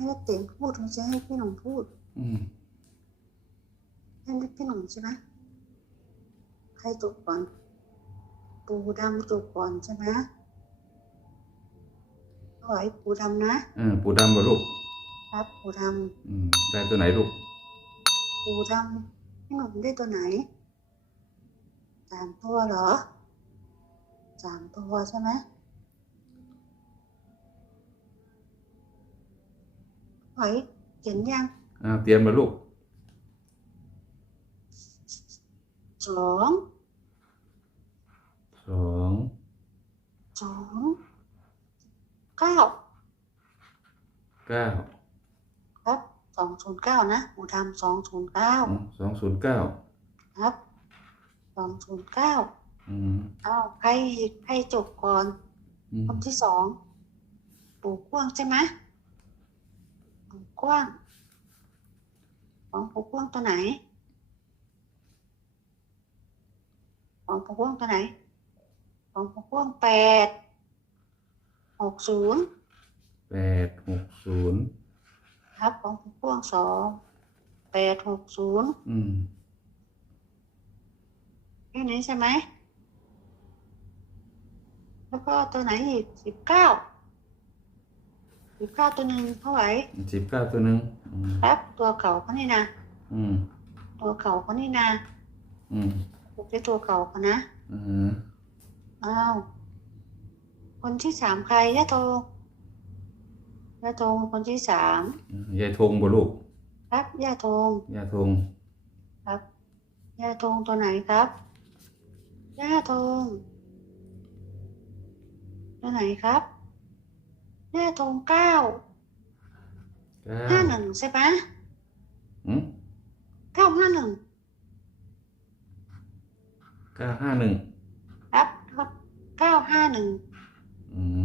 ให้เต็มพูดไม่ใช่ให้พี่หนุ่มพูด อืมให้พี่หนุ่มใช่ไหมใครจบก่อน ปูดำจบก่อนใช่ไหมเอาไว้ปูดำนะเออปูดำบ่ลูกครับปูดอืมได้ตัวไหนลูกำปูดำพี่หนุ่มได้ตัวไหนสามตัวเหรอสามตัวใช่ไหม ไหวเขียนยังอ่าเตรียมมาลูกสองสองสองเก้าเก้าครับสองศูนย์เก้านะหมูทำสองศูนย์เก้าสองศูนย์เก้าครับสองศูนย์เก้าอืมเอาใครใครจบก่อนอืมคนที่สองปู่กว้างใช่ไหมปู่ กว้าง ของปู่กว้างตัวไหน ของปู่กว้างตัวไหน ของปู่กว้างแปดหกศูนย์แปดหกศูนย์ครับของปู่กว้างสองแปดหกศูนย์อืมแค่นี้ใช่ไหม แล้วก็ตัวไหนอีกสิบเก้า สิบเก้าตัวหนึ่งเท่าไหร่สิบเก้าตัวหนึ่งอืมครับ ตัวเก่าเขานี่นะอืมตัวเก่าเขานี่นะอืมถูกได้ตัวเก่าเขานะอืมอ้าวคนที่สามใครยะโทยะโทงคนที่สามยายธงบ่ลูกครับยะโทงยายธงครับยะโทงตัวไหนครับยะโทงตัวไหนครับ ยะโทงเก้าเก้าห้าหนึ่งใช่ไหมอืมเก้าห้าหนึ่งเก้าห้าหนึ่งครับเก้าห้าหนึ่งอืม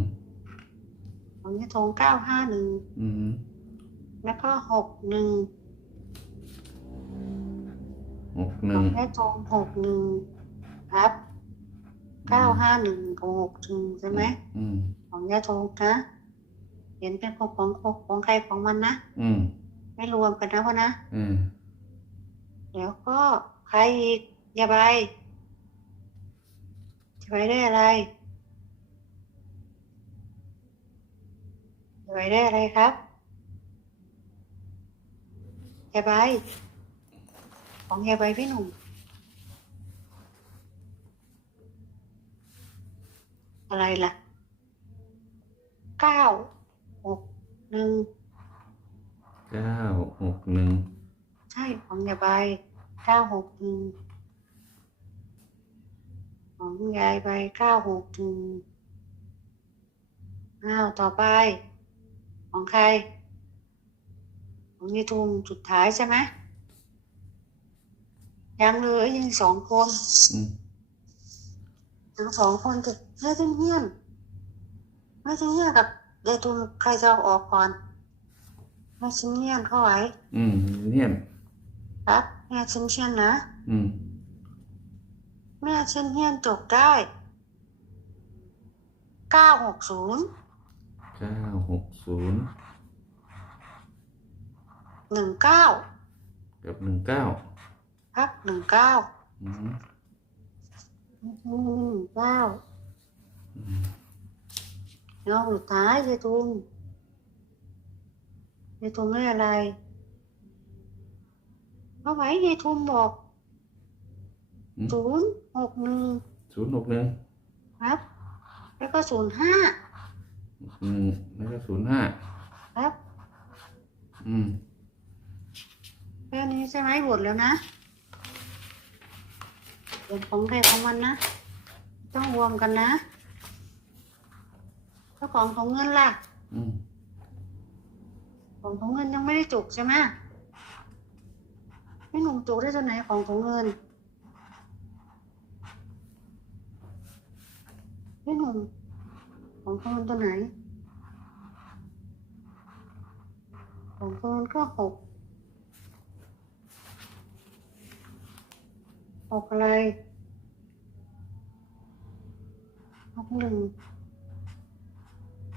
ของยะโทงเก้าห้าหนึ่งอืมแล้วก็หกหนึ่งหกหขนึ่องงยะโทงหกหนึ่งครับเก้าห้าหนึ่งกับหกหนึ่งใช่ไหมอืมของยะโทงนะ เห็นเป็นของของของของใครของมันนะอืม ไม่รวมกันนะพ่อนะอืม แล้วก็ใครอีกยาใบยาใบได้อะไรยาใบได้อะไรครับยาใบของยาใบพี่หนุ่มอะไรล่ะเก้า หกหนึ่งเก้าหกหนึ่งใช่ของยายใบเก้าหกหนึ่งของยายใบเก้าหกหนึ่งอ้าวต่อไป ของใคร ของยายทุมสุดท้ายใช่ไหมยังเหลยยังสองคนอืมทั้งสองคนจะแม่จิ้งเฮียนแม่จิ้งเฮียนกับ ยายทุมใครจะเอาออกก่อนแม่จิ้งเฮียนเข้าไว้ อืมเนี่ยครับแม่จิ้งเฮียนนะอืมแม่เช่นเฮียนจบได้เก้าหกศูนย์เก้าหกศูนย์หนึ่งเก้ากับหนึ่งเก้าครับหนึ่งเก้าอืมหนึ่งเก้า อืม แล้วสุดท้ายยายทุมยายทุมได้อะไรเพราะไว้ยายทุมบอกอืมศูนย์หกหนึ่งศูนย์หกหนึ่งครับ แล้วก็ศูนย์ห้าหนึ่งแล้วก็ศูนย์ห้าครับ อืมแค่นี้ใช่ไหมบทแล้วนะบทของใครของมันนะ ต้องรวมกันนะ เจ้าของของเงินล่ะอืมของของเงินยังไม่ได้จุกใช่ไหมพี่หนุ่มจุกได้ตัวไหนของของเงินพี่หนุ่มของของเงินตัวไหน ของของเงินก็หกหกอะไรหกหนึ่ง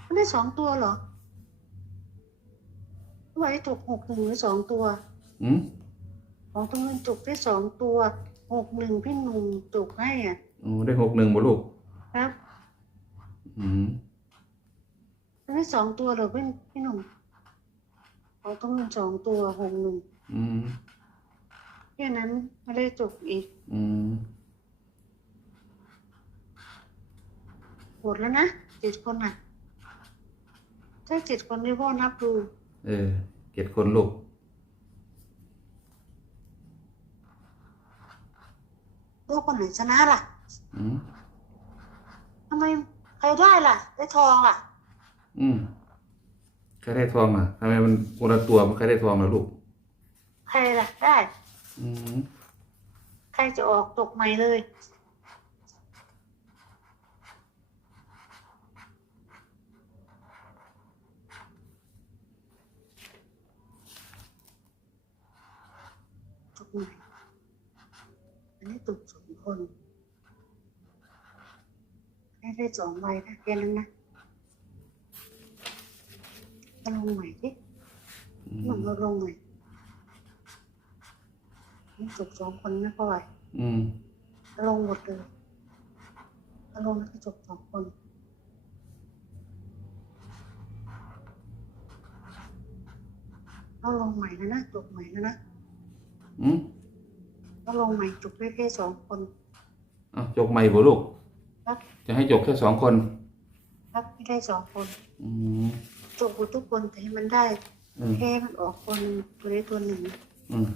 มันได้สองตัวเหรอไว้จุกหกหนึ่งหรือสองตัวอืมของตรงนั้นจุกได้สองตัวหกหนึ่งพี่หนุ่มจุกให้อะโอ้ได้หกหนึ่งบ่ลูก ครับอืมได้สองตัวเหรอพี่พี่หนุ่มของตรงนั้นสองตัวหกหนึ่งอืมแค่นั้นไม่ได้จุกอีกอืมหมดแล้วนะเจ็ดคนอะ ถ้าเจ็ดคนที่พ่อนับดู เออเจ็ดคนลูก ลูกคนไหนชนะล่ะอืมทำไมใครได้ล่ะ ได้ทองล่ะ อืมใครได้ทองอะทำไมมันคนละตัวมันใครได้ทองล่ะลูก ใครล่ะได้ อืมใครจะออกตกใหม่เลย ตกใหม่ อันนี้ตกสองคนให้ได้สองใบนะแค่นั้นนะก็ลงใหม่ดิอืหนุ่มมเราลงใหม่นี่ตกสองคนนะพ่อไหวอืมลงหมดเลยลงแล้วก็จบสองคนเอาลงใหม่แล้วนะจบใหม่แล้วนะอืม เอาลงใหม่จบได้แค่สองคนเอาจกใหม่บ่ลูก ครับจะให้จกแค่สองคน ครับไม่ได้สองคนอืมจบหมดทุกคนแต่ให้มันได้อืมแค่มันออกคนหนึ่งตัวได้ตัวหนึ่งอืม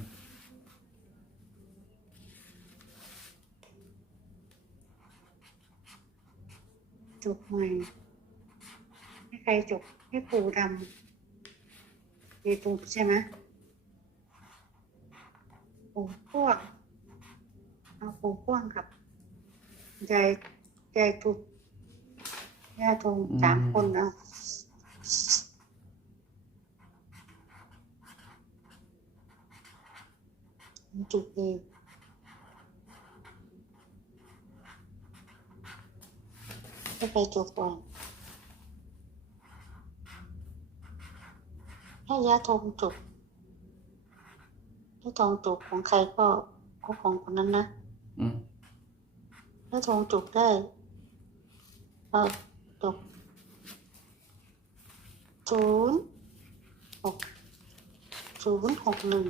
จบใหม่ให้ใครจบให้ปูดำในตูใช่ไหมปูพวกเอา ปูพ่วงกับยายยายถูกย่าทงสามคนเอาจุดเองให้ใครจบก่อนให้ยาทงจบถ้าทองจบของใครก็ก็ของคนนั้นนะอืม ถ้าทองจบได้เออจบศูนย์หกศูนย์หกหนึ่ง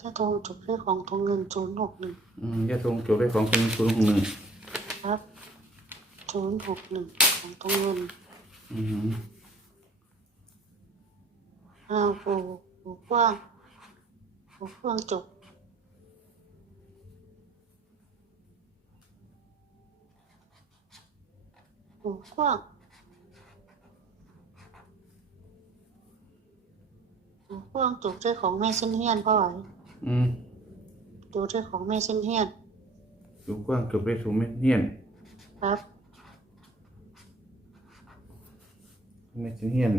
ถ้าทองจบได้ของทองเงินศูนย์หกหนึ่งอืมยาทงจกได้ของคนคนหนึ่งครับศูนย์หกหนึ่งของทองเงินอืมอ้าวปูปูกว้างปูกว้างจบ ปูกว้างปูกว้างจบได้ของแม่เส้นเฮียนพ่อไหวอืมดูด้วยของแม่เส้นเฮียนดูกว้างจกได้สูงเม็ดเนียนครับเม็ดเนียน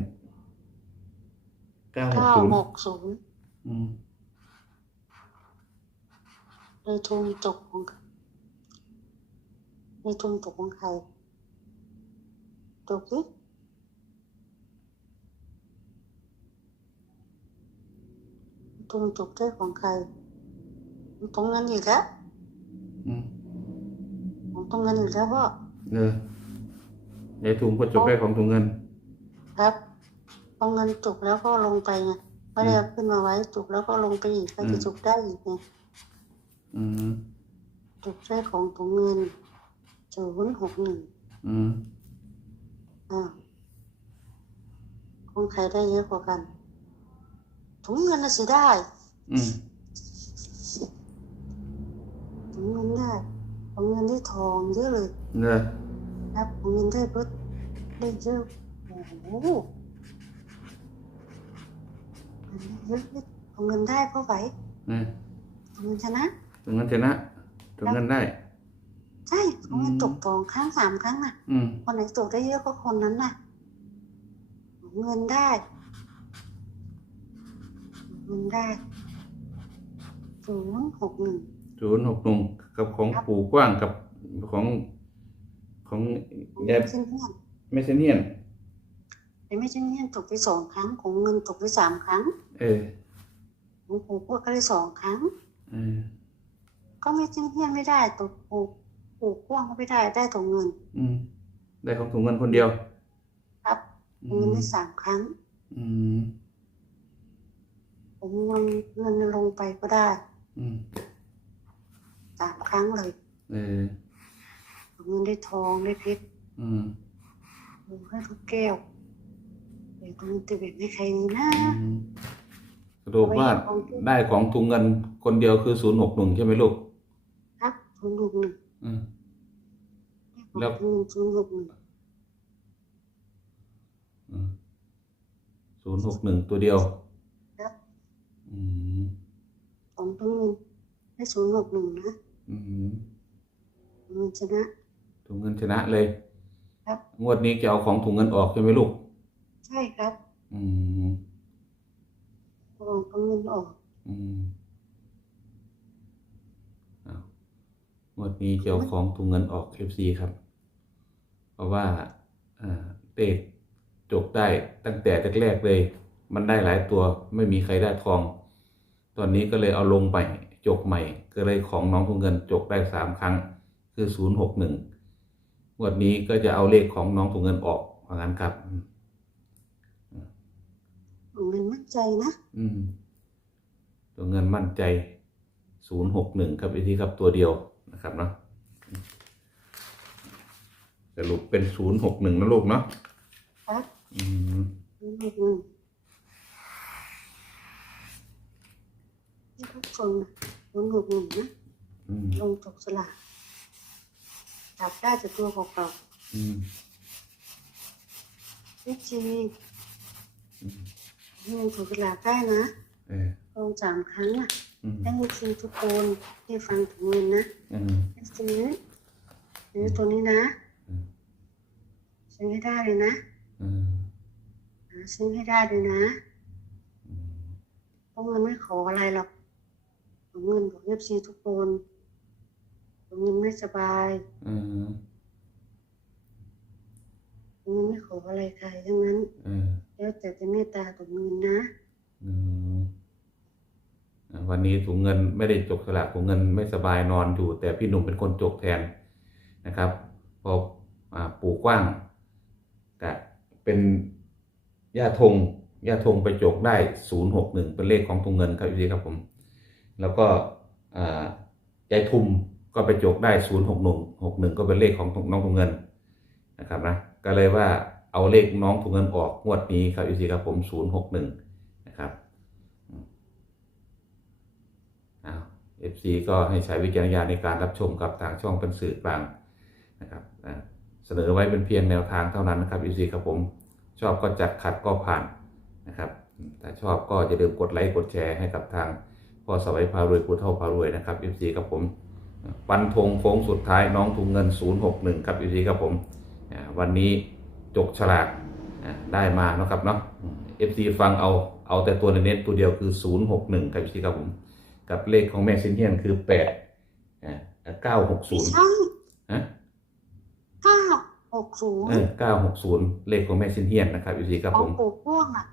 เก้าหกเก้าศูนย์หกศูนย์อืมเลยทุนจบของเลยทุนจบของใคร จบสิทุนจบได้ของใครของตรงเงินอีกแล้วอืมของตรงเงินอีกแล้วพ่อเออเดี๋ยวถุงก็จกได้ของถุงเงิน ครับตรงเงินจบแล้วก็ลงไปไงไม่ได้เอาขึ้นมาไว้จบแล้วก็ลงไปอีกก็จะจบได้อีกไงอืมจบได้ของตรงเงินศูนย์หกหนึ่งอืม อ้าวของใครได้เยอะกว่ากัน ถุงเงินน่ะสิได้ อืมถุงเงินได้ถุงเงินได้ทองเยอะเลยเนอะครับถุงเงินได้เบิดได้เยอะโอ้โหอันนี้เยอะเลยถุงเงินได้เพราะไหวเออถุงเงินชนะ ถุงเงินชนะถุงเงินได้ ใช่ถุงเงินอืมตกสองครั้งสามครั้งน่ะอืมคนไหนตกได้เยอะก็คนนั้นน่ะถุงเงินได้ถุงเงินได้ศูนย์หกหนึ่งศูนย์หกหนึ่งกับของปู่กว้างกับของของยายเส้นเพื่อนเมสเซเนียนแต่แม่จันเฮียนตกไปสองครั้งของเงินตกไปสามครั้ง เออของปู่พวกก็ได้สองครั้งเออก็แม่จันเฮียนไม่ได้ตกปู่ ปู่กว้างก็ไม่ได้ได้ตกเงิน อืม ได้ของถุงเงินคนเดียว ครับอืเงินมได้สามครั้ง อืม ผมลงเงินลงไปก็ได้ อืมสามครั้งเลย เออเงินได้ทองได้เพชรอืมลงให้ทุกแก้วเดี๋ยวเงินจะแบ่งให้ใครนี่นะอืมสรุปว่าได้ของถุงเงินคนเดียวคือศูนย์หกหนึ่งใช่ไหมลูก ครับศูนย์หกหนึ่ง อืมแล้แล้ววเงินศูนย์หกหนึ่งศูนย์หกหนึ่งตัวเดียวครับอืมของตัวเงินได้ศูนย์หกหนึ่งนะอืมเงินชนะถุงเงินชนะเลย ครับ งวดนี้จะเอาของถุงเงินออกใช่ไหมลูก ใช่ครับ อืมของตัวเงินออก อืมอ้าว งวดนี้จะเอาของถุงเงินออก FC ครับ เพราะว่าอ่าเลขจกได้ตั้งแต่แรกๆเลย มันได้หลายตัวไม่มีใครได้ทอง ตอนนี้ก็เลยเอาลงใหม่จกใหม่ ก็เลยของน้องถุงเงินจกได้สามครั้ง คือศูนย์หกหนึ่งงวดนี้ก็จะเอาเลขของน้องถุงเงินออกว่างั้นครับของเงินมั่นใจนะอืมตัวเงินมั่นใจศูนย์หกหนึ่งครับอีกทีครับตัวเดียว นะครับเนาะสรุปเป็นศูนย์หกหนึ่งนะลูกเนาะครับอืมศูนย์หกหนึ่งที่ทุกคนนะศูนย์หกหนึ่งนะอืมลงตกสลากจับได้จากตัวเก่าอืมๆไม่จริงอืมเงินถูกสลากได้นะเออลงสามครั้งอะ อืมให้มีทีทุกคนที่ฟังถึงเงินนะอืมให้ซื้อซื้อตัวนี้นะอืมซื้อให้ได้เลยนะอืมหาซื้อให้ได้เลยนะอืมเพราะเงินไม่ขออะไรหรอกของเงินของเอฟซีทุกคนของเงินไม่สบายอืมของเงินไม่ขออะไรใครทั้งนั้นเออแล้วแต่จะเมตตาของเงินนะอืมอะ วันนี้ถุงเงินไม่ได้จกสลากถุงเงินไม่สบายนอนอยู่ แต่พี่หนุ่มเป็นคนจกแทนนะครับ พอปู่กว้างกับเป็นย่าธงย่าธงไปจกได้ศูนย์หกหนึ่งเป็นเลขของถุงเงินครับพี่ครับผม แล้วก็ยายทุมก็ไปจกได้ศูนย์หกหนึ่งหกหนึ่งก็เป็นเลขของน้องถุงเงินนะครับนะก็เลยว่าเอาเลขน้องถุงเงินออกงวดนี้ครับพี่ครับผมศูนย์หกหนึ่งนะครับ เอฟซีก็ให้ใช้วิจารณญาณในการรับชมกับทางช่องเป็นสื่อกลางนะครับเสนอไว้เป็นเพียงแนวทางเท่านั้นนะครับเอฟซีครับผมชอบก็จัดขัดก็ผ่านนะครับถ้าชอบก็อย่าลืมกดไลค์กดแชร์ให้กับทางพ่อสวัยพารวยผู้เท่าพารวยนะครับ FC ครับผมปันธงโค้งสุดท้ายน้องถุงเงิน 061 ครับ FC ครับผมวันนี้จกฉลากได้มาเนาะครับเนาะ FC ฟังเอาเอาแต่ตัวเน้นๆตัวเดียวคือ 061 ครับ FC ครับผม กับเลขของแม่ซินเฮียนคือ8อ่าไม่960ใช่ฮะเก้าหกศูนเอย์อ960เลขของแม่ซินเฮียนนะครับ FC ครับขอผงมปู่พ่วงอะ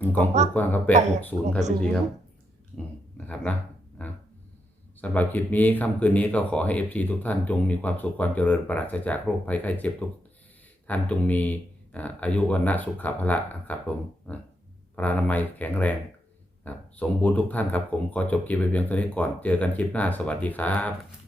อืมของปู่กว้างครับแปดหกศูนย์ครับ860พี่ซีครับ อืมนะครับนะอะสำหรับคลิปนี้ค่ำคืนนี้ก็ขอให้เอฟซีทุกท่านจงมีความสุขความเจริญปราศจากโรคภัยไข้เจ็บทุกท่านจงมีอ่าอายุวันนะสุขภาละครับผมอะพระนามัยแข็งแรงครับ สมบูรณ์ทุกท่านครับ ผมขอจบคลิปไปเพียงเท่านี้ก่อน เจอกันคลิปหน้าสวัสดีครับ